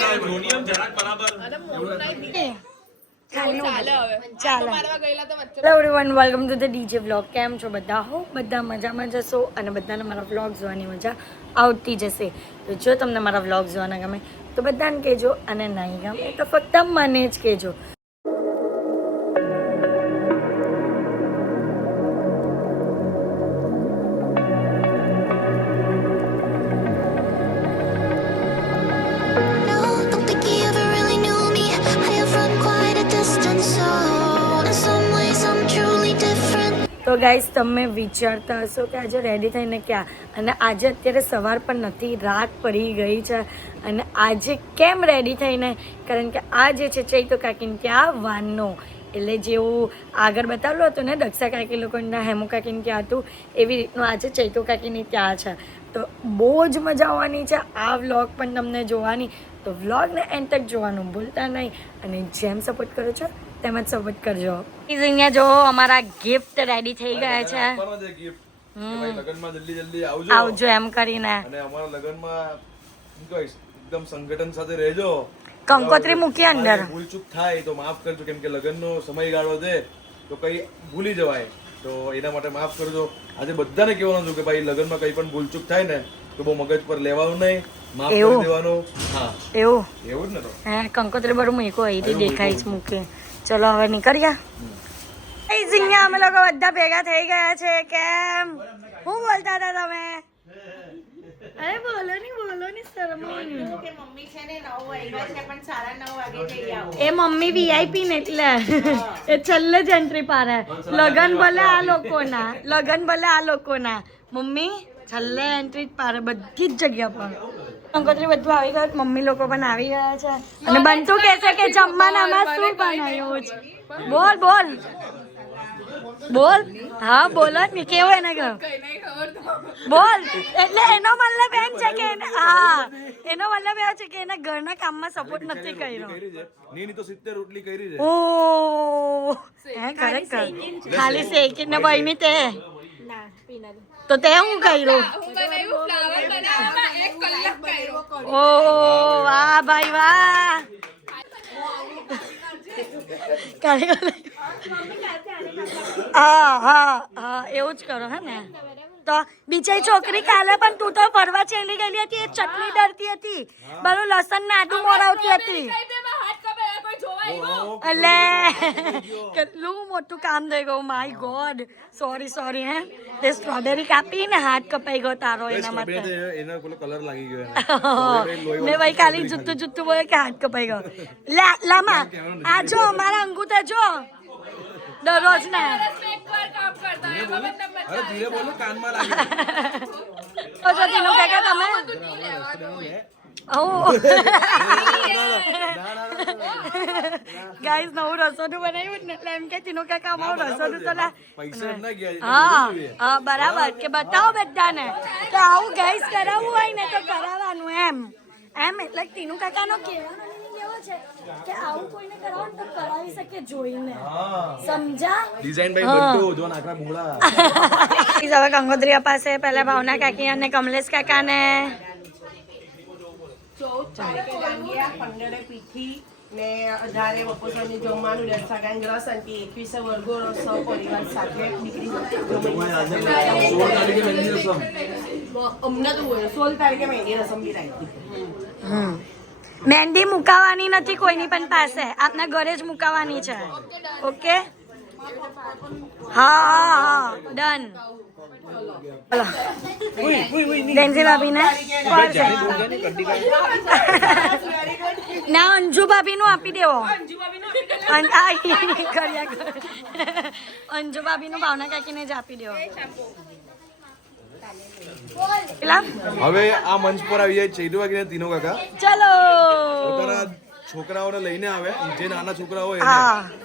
Welcome to the DJ vlog. કેમ છો બધા? હો બધા મજામાં જશો અને બધાને મારા વ્લોગ જોવાની મજા આવતી જશે. તો જો તમને મારા વ્લોગ જોવાના ગમે તો બધાને કહેજો, અને નહીં ગમે તો ફક્ત મને જ કહેજો. તો ગાઈસ, તમે વિચારતા હશો કે આજે રેડી થઈને ક્યાં, અને આજે અત્યારે સવાર પણ નથી, રાત પડી ગઈ છે. અને આજે કેમ રેડી થઈને? કારણ કે આ જે છે ચૈતો કાકીને ત્યાં વાનનો, એટલે જેવું આગળ બતાવેલું હતું ને દક્ષા કાકી લોકોના હેમુ કાકીને ત્યાં હતું, એવી રીતનું આજે ચૈતો કાકીની ત્યાં છે. તો બહુ જ મજા આવવાની છે. આ વ્લોગ પણ તમને જોવાની, તો વ્લોગને એન્ડ તક જોવાનું ભૂલતા નહીં, અને જેમ સપોર્ટ કરો છો તેમજ સપોર્ટ કરજો. અહીંયા જો અમારા ગિફ્ટ રેડી થઈ ગયા છે. આવજો એમ કરીને. અને અમારા લગનમાં એકદમ સંગઠન સાથે રહેજો. કંકોત્રી મૂકી અંદર. ભૂલચૂક થાય તો માફ કરજો, કેમ કે લગનનો સમયગાળો છે તો કઈ ભૂલી જવાય, તો એના માટે માફ કરજો. આજે બધાને કહેવાનું છું કે ભાઈ લગનમાં કઈ પણ ભૂલચૂક થાય ને તો બહુ મગજ પર લેવાનું નહીં, માફ કરી દેવાનું. હા, એવું જ ને. તો હે કંકોત્રી બરું મૂકો અહીંથી દેખાય જ મૂકે. ચલો હવે નીકળ્યા. અહીંયા અમે લોકો બધા ભેગા થઈ ગયા છે. કેમ? શું બોલતા હતા તમે? અરે બોલો ની શરમ. એ મમ્મી વીઆઈપી ને એટલે એ છેલ્લે જ એન્ટ્રી પાડે. લગન ભલે આ લોકોના મમ્મી છેલ્લે એન્ટ્રી જ પાડે બધી જ જગ્યા પર. કંકોત્રી બધું આવી ગયું, મમ્મી લોકો પણ આવી ગયા છે. અને બંટુ કહે છે કે જમવાનામાં શું બનાવ્યું છે? બોલ. હા બોલો ને, કેવું એને કહો બોલ. એટલે એનો મતલબ એમ છે કે એનો મતલબ એવો છે કે એના ઘરના કામમાં સપોર્ટ નથી કર્યો. ની તો 70 રોટલી કરી છે. ઓ હે ખરેખર ખાલી શેકીને બની તે તો તે હું કર્યું? ઓ વાહ ભાઈ વાહ. હા એવું જ કરો. હે ને? તો બીજી છોકરી કાલે પણ તું તો ફરવા ચલી ગયેલી હતી, એ ચટણી ડરતી હતી, બધું લસણ ને આદુ મોરાવતી હતી. એટલે કેટલું મોટું કામ થઈ ગયું. My God, sorry. હે તે સ્ટ્રોબેરી કાપી ને હાથ કપાઈ ગયો તારો એના માટે. એનો કલર લાગી ગયો ને ભાઈ ખાલી જુત્તું બોલે કે હાથ કપાઈ ગયો. લામા આ જો અમારા અંગૂઠા જો દરરોજ ને ગાઈસ નવું રસોડું બનાવ્યું ને એટલે એમ કે તીનો કાકા અમારું રસોડું તો હા બરાબર કે બતાવો બધાને તો આવું ગાઈસ કરાવવું હોય ને તો કરાવવાનું એમ એટલે તીનુ કાકાનો કહેવાનો એવો છે કે આવું કોઈને કરાવો તો કરાવી શકે જોઈને. સમજા? ડિઝાઇન ભાઈ બંટુ જો નાખા ભોળા. હવે કંકોત્રી પાસે પહેલા ભાવના કાકી અને કમલેશ કાકા ને 14 તારીખે દાંડિયા, 15 પીઠી ને 18 બપોરની જમવાનું, દર્શાગાન રસ અને 21 વર્ગો રસ પરિવાર સાથે નીકળી અમને તો 16 તારીખે મહેંદી રસમ બી રાખી. મહેંદી મુકાવાની નથી કોઈની પણ પાસે, આપના ઘરે જ મુકાવાની છે. ઓકે? હા ડન. બેન્ઝી ભાભી ને ના અંજુ ભાભી નું આપી દેવો. અંજુ ભાભી નું ભાવના કાકીને જ આપી દેવો. હવે આ મંચ પર આવી જાય ચૈતુ કાકી ને તીનો કાકા. ચલો પોતાના છોકરાઓને લઈને આવે, જે નાના છોકરા હોય એને,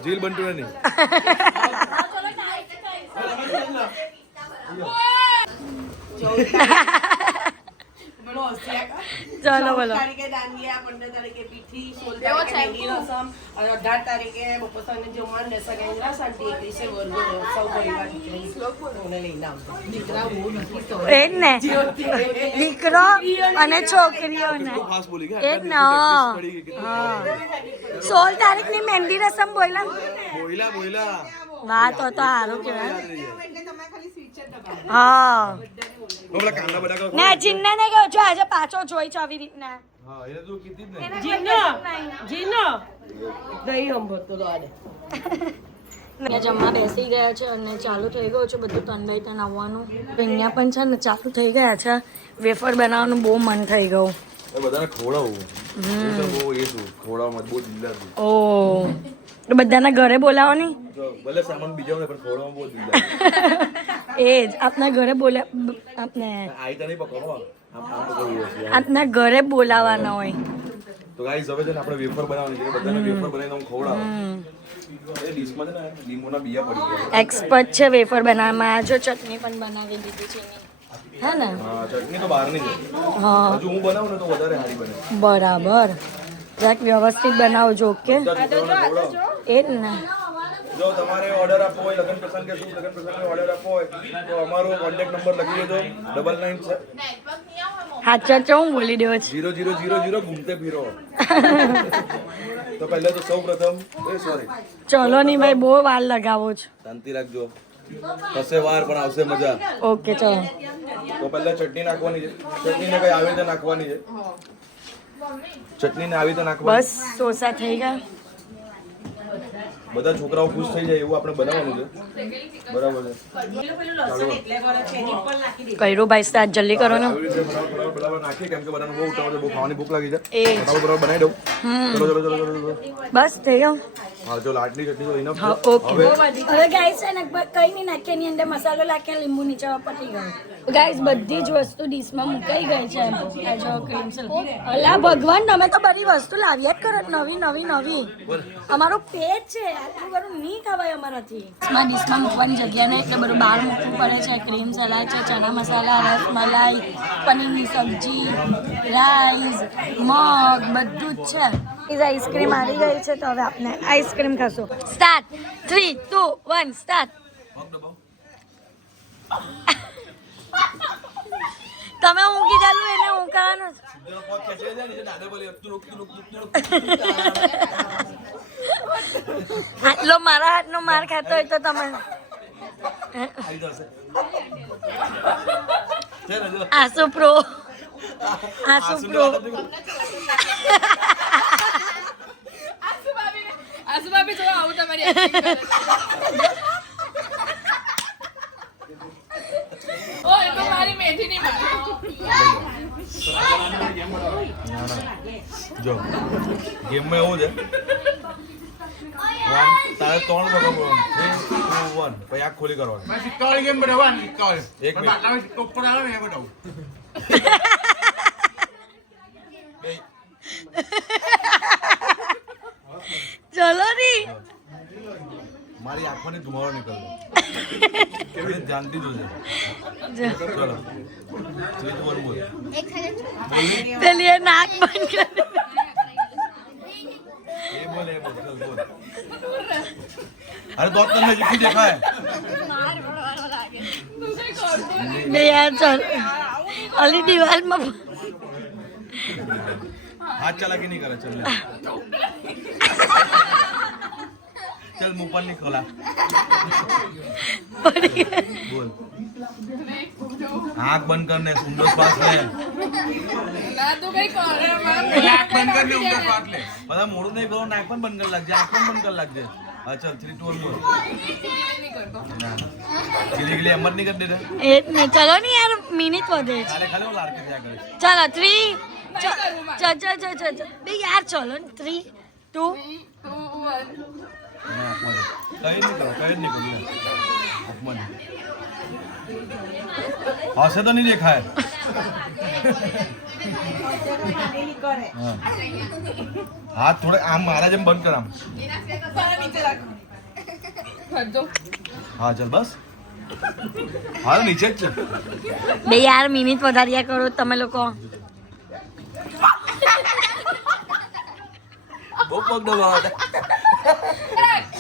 જેલ બંટુ ને નહીં. ચલો બોલો. 14 તારીખે દાંડિયા, 15 તારીખે પીઠી, 16 તારીખે મહેંદી રસમ અને 18 તારીખે બપોરનું જમવાનું રહેશે કે ગ્રહ શાંતિ, 21 વર્ગો સૌ પરિવાર દીકરીઓને લઈને આવજો. દીકરા બહુ નથી તો એ જ ને દીકરો અને છોકરીઓને ખાસ બોલી એ જ ને હા 16 તારીખની મહેંદી રસમ બોલ્યા બોયલા વાહ તો સારું કહેવાય હા પેલા કાંદા બધા ને ચિન્ને ને કહો છો આજે પાછો જોઈ છો આવી રીતના હા એને તો કીધી જ ને જીનો દહીં અંબરતો દાડે જમવા બેસી ગયા છે અને ચાલુ થઈ ગયું છે બધું ઠંડાઈ ત્યાં આવવાનું અહીંયા પણ છે ને ચાલુ થઈ ગયા છે વેફર બનાવવાનું બહુ મન થઈ ગયું એ બધાને ખવડાવું બહુ એ છું ખવડાવવામાં બહુ દિલદાર છું ઓ તો બધાના ઘરે બોલાવો નહીં જો ભલે સામાન બીજા હોય પણ ખવડાવવામાં બહુ દિલદાર એ જ આપના ઘરે આપને આઈ તો નહીં પકડો આમ તો કરવું હશે આપના ઘરે બોલાવાના હોય તો ગાઈસ હવે છે ને આપણે વેફર બનાવવાની છે બધાને વેફર બનાવીને હું ખવડાવું એ ડીશમાં છે ને લીંબુના બિયા પડી ગયા એક્સપર્ટ છે વેફર બનાવવામાં જો ચટણી પણ બનાવી દીધી છે એની હે ને હા ચટણી તો બહારની છે હા હજુ હું બનાવું ને તો વધારે સારી બને બરાબર જરાક વ્યવસ્થિત બનાવજો ઓકે બધા છોકરાઓને ખવડાવો. એ જ ને જો તમારે ઓર્ડર આપવો હોય લગ્ન પ્રસંગ કે શું લગ્ન પ્રસંગનો ઓર્ડર આપવો હોય તો અમારો કોન્ટેક્ટ નંબર લખી દેજો 99 હાચર ચો હું બોલી દેવો છે 0000 ઘૂમતે ફીરો તો પહેલા તો સૌ પ્રથમ સોરી ચલો ની ભાઈ બહુ વાર લગાવો છો શાંતિ રાખજો થશે વાર પણ આવશે મજા ઓકે ચલો તો પહેલા ચટણી નાખવાની છે ચટણીને કઈ આવી રીતે નાખવાની છે ચટણીને આવી રીતે નાખવાની બસ સોસા થઈ ગયા બધા છોકરાઓ ખુશ થઈ જાય એવું આપણે બનાવવાનું છે બરાબર છે કર્યું ભાઈ સ્ટાર્ટ જલ્દી કરો ને આવી રીતે બરાબર નાખી કેમ કે બધાને બહુ ઉતાવળ છે બહુ ખાવાની ભૂખ લાગી છે એ બરાબર બનાવી દઉં ચલો ચલો ચલો ચલો બસ થઈ ગયું હા જો લાટની ચટણી તો ઇનફ હા ઓકે હવે ગાઈસ છે ને કઈ નહીં નાખીએ એની અંદર મસાલો નાખીએ લીંબુ નીચે પતી ગયું ગાઈસ બધી જ વસ્તુ ડીશમાં મુકાઈ ગઈ છે આ જો ક્રીમ અલા ભગવાન તમે તો બધી વસ્તુ લાવ્યા જ કરો નવી નવી નવી અમારો પેટ છે આટલું બધું નહીં ખવાય અમારાથી ડીશમાં મૂકવાની જગ્યા નહીં એટલે બધું બહાર મૂકવું પડે છે ક્રીમ સલાડ છે ચણા મસાલા રસમલાઈ પનીરની સબ્જી રાઈસ મગ બધું જ છે આઈસ્ક્રીમ આવી ગઈ છે તો હવે આપણે આઈસ્ક્રીમ ખાશું સ્ટાર્ટ 3 2 1 સ્ટાર્ટ તમે હું કીધેલું એને હું કરવાનું આટલો મારા હાથનો માર ખાતો હોય તો તમે આસુ પ્રો આસુભાભી જો આવું તમારી acting કરે. ઓ એ તો મારી મેથી ની મારી જો ગેમમાં એવું છે તારે 3 વખત બોલવાનું 3 2 1 પછી આંખ ખોલી કરવાની સિક્કાવાળી ગેમ બનાવવાની સિક્કાવાળી એક મિનિટ આવે સિક્કો ઉપર આવે ને એ બનાવું ચલો ની મારી આંખોની ધુમાડો નીકળવો કેવી જાણતી જોજે ચલો 3 2 1 બોલ પેલી એ નાક બંધ કરે એ બોલ ચલ બોલ અરે દોત તને જીતી દેખાય બે યાર ચાલ અલી દિવાલમાં हाथ चला के नहीं करे चल चल मुंह पर नहीं खोला बोल आँख बंद करने सुंदर श्वास ले ના તું કઈ કરે આંખ બંધ કરીને ઊંધો પાક લે पता मोड़ नहीं करो नाक पण बंद कर लग जाए आँख पण बंद कर लग जाए अच्छा 3 2 1 बोल નહીં કરતો गिली गिली अमर नहीं कर दे रहे એ જ ને ચલો ની યાર મિનિટ વધે છે खाली खाली वो लाड़ के क्या करे ચાલો 3 ચલ બે યાર ચલો 3 2 ना कहीं नहीं करो अपमान हाँ से तो नहीं देखा है हाँ। हाथ थोड़े आम मारा जब बंद कर आम કરજો हाँ चल बस हाँ नीचे चल બે યાર મિનિટ વધાર્યા કરો તમે લોકો બહુ પગ દબાવો.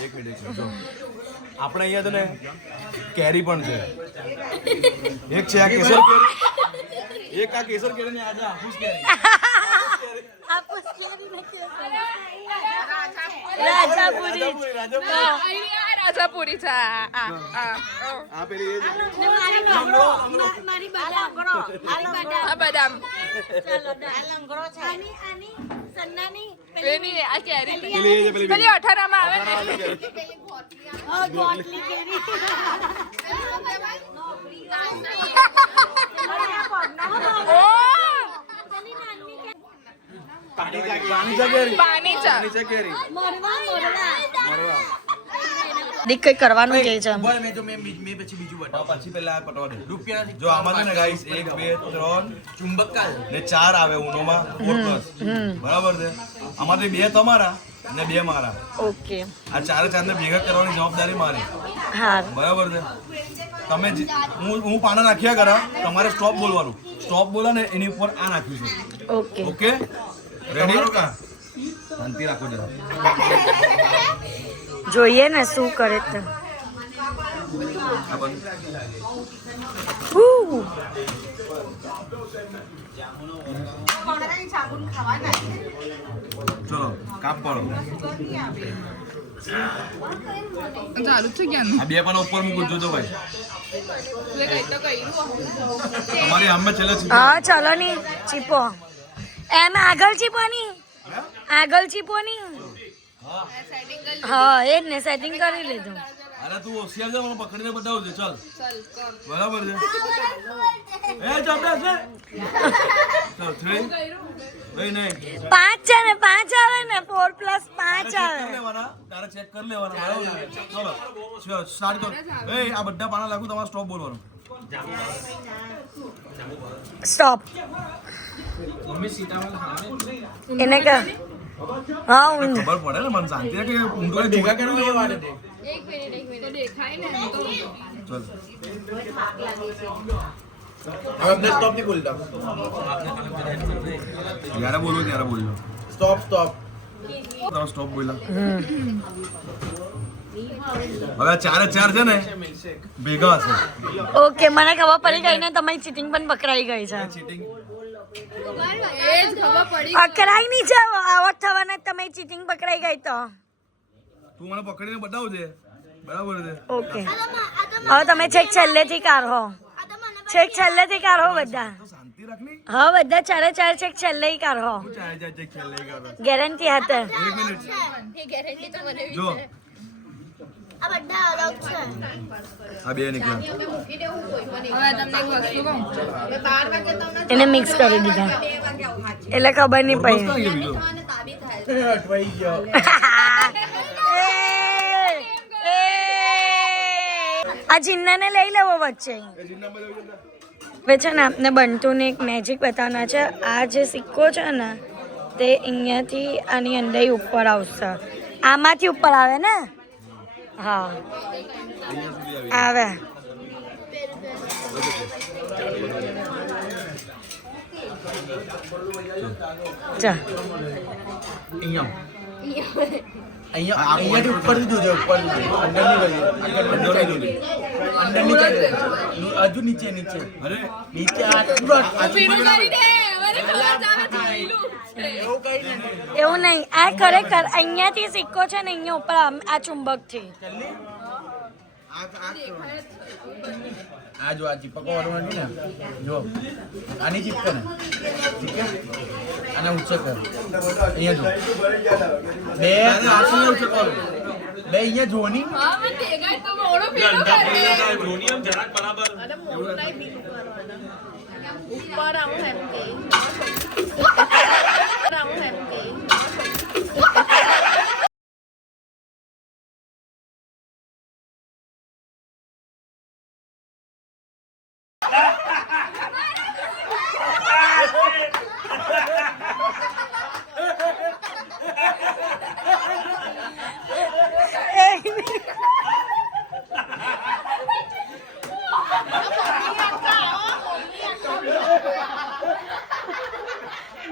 એક મિનિટ જો આપણે અહીંયા તો ને કેરી પણ છે. એક છે આ કેસર કેરી, એક આ કેસર કેરી ને આજે હાફૂસ કેરી. રાજાપુરી. રાજાપુરી છે આ પેલી એ છે. મારી બદામ. બદામ સન્નાની પેલી આ કેરી પેલી એ છે, પેલી પેલી અઠારામાં આવે ને ગોટલી કેરી. પાણી છે કેરી. પાણી ચા પાણી છે કેરી. મરવા. દીક કઈ કરવાનું કે છે બોલ મેં પછી બીજું બતાવ. પછી પેલા પટવા દે. રૂપિયા જો આમાં છે ને ગાઈસ 1 2 3 ચુંબક કાલ ને 4 આવે ઉનોમાં 4 પ્લસ. બરાબર છે. આમાંથી 2 તમારા ને 2 મારા. ઓકે આ 4 ને ભેગા કરવાની જવાબદારી મારી. હા બરાબર છે. તમે હું પાના નાખ્યા કરા, તમારે સ્ટોપ બોલવાનું. સ્ટોપ બોલા ને એની ઉપર આ નાખ્યું છે. Okay okay ready? શાંતિ રાખો જરા. જોઈએ ને શું કરે તે. આ બંધ. હું ચલો કાપ પાડો. ચાલુ છે ક્યાં આ 2 પાના ઉપર મૂકું જોજો ભાઈ. કઈ તો કર્યું તમારી આમ છેલ્લે છે. હા ચલો ની ચીપો એમ આગળ ચીપોની આગળ ચીપોની. હા એ જ ને સેટિંગ કરી લીધું. અરે તું હોશિયાર છે, મને પકડીને બતાવજે. ચાલ ચાલ કર બરાબર છે. એ ચાપડા છે. ચાલ 3 નહીં 5 છે ને 5 આવે ને 4 + 5 ચેક આવે. કરી લેવાના. તારે ચેક કરી લેવાના. બરાબર છે. ચલો સ્ટાર્ટ કરો. એ આ બધા પાના લાગુ, તમારે સ્ટોપ બોલવાનું. સ્ટોપ. એને કે હા હું ખબર પડે ને મને. શાંતિ કે ઊંધો ભેગા કરી લેવાના. એક મિનિટ તો દેખાય ને એમ તો ચલ હવે અમને સ્ટોપ નહીં બોલતા. જ્યારે બોલવું ત્યારે બોલજો. Stop stop. તમે સ્ટોપ બોલ્યા. હવે આ 4 છે ને ભેગા હશે. ઓકે મને ખબર પડી ગઈ ને તમારી ચીટિંગ પણ પકડાઈ ગઈ છે. ચીટિંગ એ જ ખબર પડી પકડાઈ નહીં છે આવત થવાના તમે ચીટિંગ પકડાઈ ગઈ તો. તું મને પકડીને બતાવજે. બરાબર છે. ઓકે હવે તમે છેક છેલ્લેથી કાઢો. છેક છેલ્લેથી કાઢો બધા. તો શાંતિ રાખની. હા બધા 4 છેક છેલ્લે કાઢો. તું ચાય ચાય ચેક ખેલ લઈ ગયો. ગેરંટી હાથે. 1 મિનિટ જો આ બધા અલગ છે. આ 2 નીકળ્યા. હવે તમને એક વસ્તુ કહું એને મિક્સ કરી દીધા એટલે ખબર નહીં બસ પડી. કાંઈ બીજો. અટવાઈ ગયો. આ જીન્નાને લઈ લેવો વચ્ચે. હવે છે ને આપને બંટુને એક મેજિક બતાવવાના છે. આ જે સિક્કો છે ને તે અહીંયાથી આની અંદર ઉપર આવશે. આમાંથી ઉપર આવે ને? હા આવે. ચા અહીંયાથી ઉપરથી જોજો. ઉપર હજુ નીચે નીચે અરે નીચે આટલું પીરું કરી દે હવે ખબર ચાલે છે લીલું છે. એવું કઈ નથી. એવું નહીં. આ ખરેખર અહીંયાથી સિક્કો છે ને અહીંયા ઉપર આ ચુંબકથી. આ જો આ ચીપકવાનું નથી ને. જો આની ચીપકે ને. ઠીક છે. આને ઊંચો કર. અહીંયા જો બે આસી ઉચક કરો. બે અહીંયા જો ની. હા મને દેખાય તો મોડો પીરું કરી દે ઉપર આવું એમ કે આવું એમ કે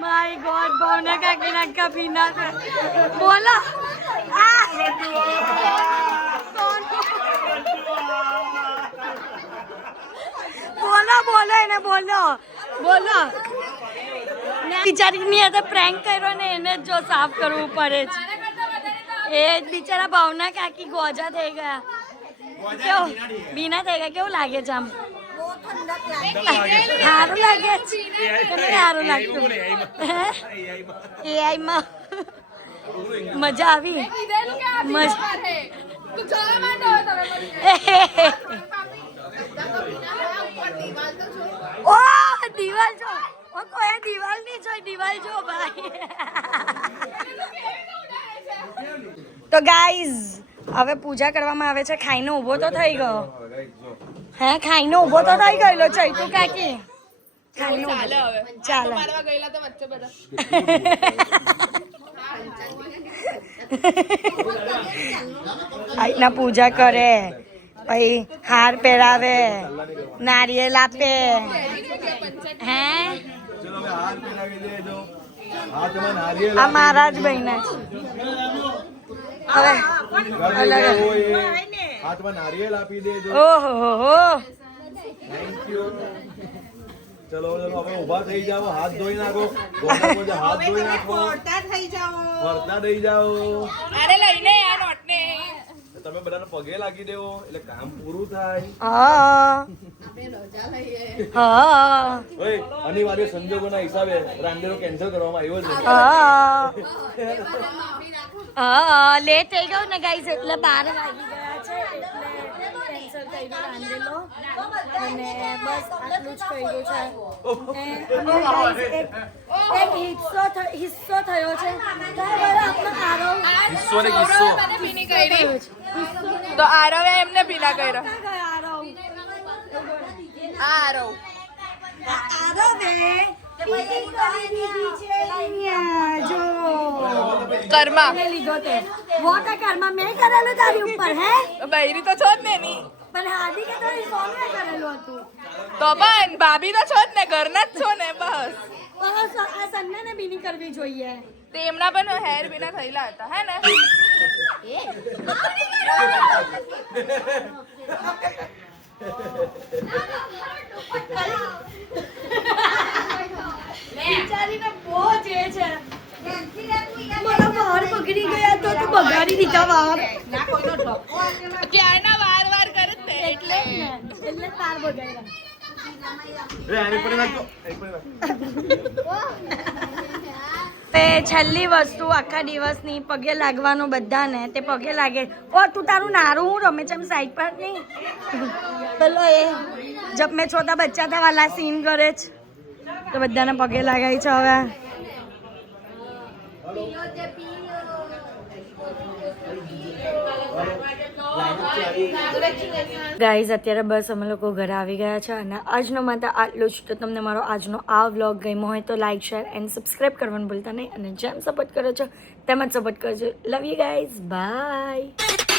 માય ગોડ ભાવના કાકી નાકા પીના છે બોલો આ બોલો બોલો એને બોલો બોલો બિચારી ની તો પ્રેન્ક કર્યો ને એને જ જો સાફ કરવું પડે છે એ બિચારા ભાવના કાકી ગોજા થઈ ગયા કેવું બીના થઈ ગયા કેવું લાગે છે આમ સારું લાગે છે તને સારું લાગતું એઆઈમાં મજા આવી મજા તું જોવા માંડો તમે ઓ દિવાલ જો ઓ કોઈ દિવાલ નહીં જોઈ દિવાલ જો ભાઈ તો ગાઈઝ હવે પૂજા કરવામાં આવે છે ખાઈને ઊભો તો થઈ ગયો હે ખાઈને ઊભો તો થઈ ગયેલો ચૈતુ કાકી ખાઈને ચાલે હવે ચાલે મારવા ગયેલા તો વચ્ચે બધા આઈના પૂજા કરે પછી હાર પહેરાવે નારિયેલ આપે હે ચલો હવે હાથ પહેરાવી દેજો હાથમાં નારિયેળ આ મારા જ બહેના છે હવે ગળે હોય એ હાથમાં નારિયેળ આપી દેજો ઓહો હો થેન્ક યુ ચલો ચલો હવે ઊભા થઈ જાઓ હાથ ધોઈ નાખો ગોળામાં હાથ ધોઈ નાખો ફરતા થઈ જાઓ અરે લઈને આ નોટને તમે બધાને પગે લાગી દેવો એટલે કામ પૂરું થાય હા હા ઓય અનિવાર્ય સંજોગોના હિસાબે રાંદેરો કેન્સલ કરવામાં આવ્યો છે હા લેટ થઈ ગયું ને ગાઈસ એટલે 12 વાગી ગયા છે એટલે કેન્સલ થઈ ગયો રાંધેલો અને બસ આટલું જ કર્યું છે અને guys, એક હિસ્સો થયો છે તો હવે આપણો આરવ હિસ્સો ને કિસ્સો મને પીની કરી તો આરવે એમને પીલા કર્યો આરવ કર્મા લીધો તે વોટ કર્મા મેં કરેલું તારી ઉપર હે બૈરી તો છો જ ને ની પણ હાદી કે તારી સોમે કરેલું હતું તો પણ ભાભી તો છો જ ને ઘરના જ છો ને બસ બસ આ સન્નાને બીની કરવી જોઈએ તે એમના પણ હેર બીના થયેલા હતા હે ને બિચારીને બહુ જે છે મારા વાળ બગડી ગયા તો તું બગાડી દીધા વાળ ક્યારના વાર કરે જ ને એટલે એટલે તાર બગાડ્યા એ આની પર નાખો છેલ્લી વસ્તુ આખા દિવસની પગે લાગવાનું બધાને તે પગે લાગે ઓ તું તારું નારું હું રમે છે એમ સાઈડ પર નહીં પેલો એ જબ મેં છોટા બચ્ચા થા વાલા સીન કરે છે તો બધાને પગે લાગાય છે હવે ગાઈઝ અત્યારે બસ અમે લોકો ઘરે આવી ગયા છે અને આજનો માત્ર આટલું જ તો તમને મારો આજનો આ વ્લોગ ગમ્યો હોય તો લાઈક શેર એન્ડ સબસ્ક્રાઈબ કરવાનું ભૂલતા નહીં અને જેમ સપોર્ટ કરો છો તેમ જ સપોર્ટ કરજો લવ યુ ગાઈઝ બાય